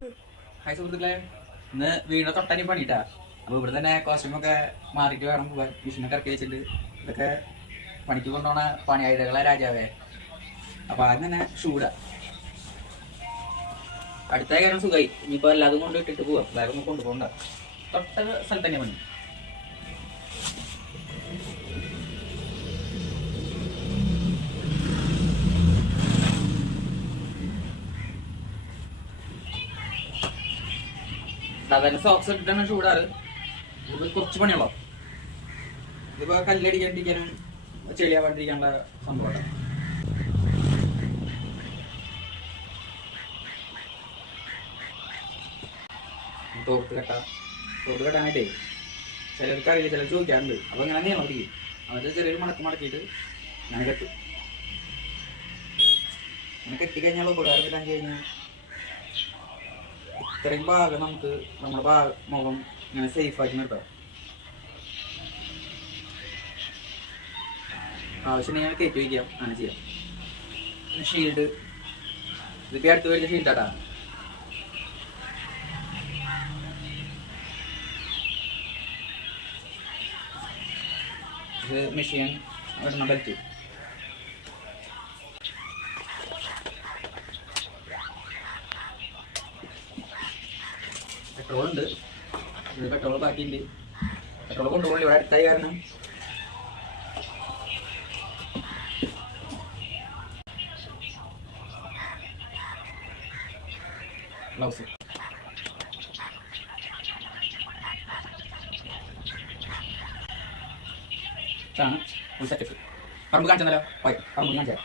Hi സുഹൃത്തുക്കളെ, ഇന്ന് വീടിന്റെ തൊട്ടനി പണിയിട്ടാ. അപ്പോൾ ഇവിടെ തന്നെ കോസ്റ്റ്യൂമൊക്കെ മാറിയിട്ട് വേണം പോകാൻ. മിഷീനൊക്കെ ഇറക്കി വെച്ചിട്ട് ഇതൊക്കെ പണിക്ക് കൊണ്ടുപോണ പണിയായുധങ്ങളെ രാജാവേ. അപ്പോൾ ആദ്യം തന്നെ ഷൂടാ. അടുത്ത കാരണം സുഖമായി. ഇനിയിപ്പോൾ എല്ലാതും കൊണ്ട് ഇട്ടിട്ട് പോവാം. വേറെ ഒന്നും കൊണ്ടുപോകണ്ട. തൊട്ട സ്ഥലത്ത് തന്നെ പണി. സാധാരണ സോക്സ് ഇട്ടിട്ടാണ് ചൂടാറ്. ഇത് കുറച്ച് പണിയുള്ളൂ. ഇതിപ്പോ കല്ലടിക്കാണ്ടിരിക്കാനും ചെളിയാവാണ്ടിരിക്കാനുള്ള സംഭവമാണ്. തോർത്ത് കെട്ടാനായിട്ടേ ചിലർക്ക് അറിയില്ല, ചിലർ ചോദിക്കാറുണ്ട്. അപ്പൊ ഇങ്ങനെ തന്നെ മതിക്കും. അവരുടെ ചെറിയൊരു മടക്കിയിട്ട് ഞാൻ കെട്ടും. അങ്ങനെ കെട്ടിക്കഴിഞ്ഞാൽ ഉപകാരം കിട്ടാൻ കഴിഞ്ഞാൽ ഇത്രയും ഭാഗം നമുക്ക് നമ്മുടെ മുഖം ഇങ്ങനെ സേഫ് ആക്കി നിർത്താം. ആവശ്യമുണ്ടെങ്കിൽ കയറ്റി വയ്ക്കാം. അങ്ങനെ ചെയ്യാം. ഷീൽഡ് ഇതിപ്പോ അടുത്ത് വരുന്ന ഷീൽഡാട്ടാ. ഇത് മെഷീൻ ഇടുന്ന ബെൽറ്റ്. പെട്രോൾ ഉണ്ട്. ഇത് പെട്രോൾ ബാക്കിയുണ്ട്. പെട്രോൾ കൊണ്ടുപോകണം. ഇവിടെ അടുത്തായി കാരണം ഗ്ലൗസ്. ഇതാണ് ഫുൾ സെറ്റപ്പ്. പറമ്പ് കാണിച്ചല്ലോ. പറമ്പ് കാണിച്ചാൽ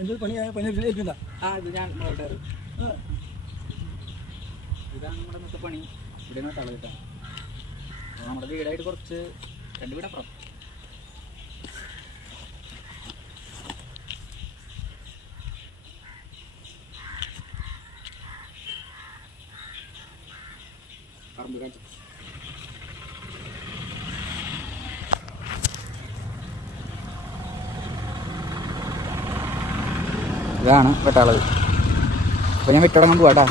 എന്തൊരു പണി ഏൽപ്പില്ല. ഇത് ഞാൻ ഇതാണ് നമ്മുടെ ഇന്നത്തെ പണി. ഇവിടെ നിന്ന് തള കിട്ടാം. നമ്മുടെ വീടായിട്ട് കുറച്ച് 2 വീടപ്പുറം. പറമ്പ് കാണിച്ചു. ഇതാണ് വെട്ടാളത്. അപ്പോൾ ഞാൻ വെട്ടിടങ്ങാൻ പോവാട്ടാ.